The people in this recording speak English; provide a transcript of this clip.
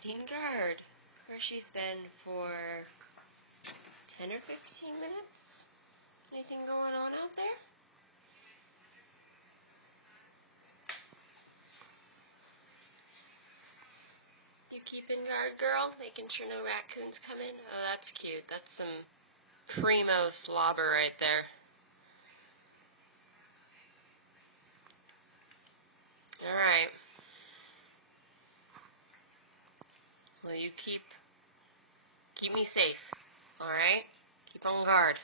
Keeping guard. Where she's been for 10 or 15 minutes? Anything going on out there? You keeping guard, girl? Making sure no raccoons come in? Oh, that's cute. That's some primo slobber right there. Alright. Well, you keep me safe. Alright? Keep on guard.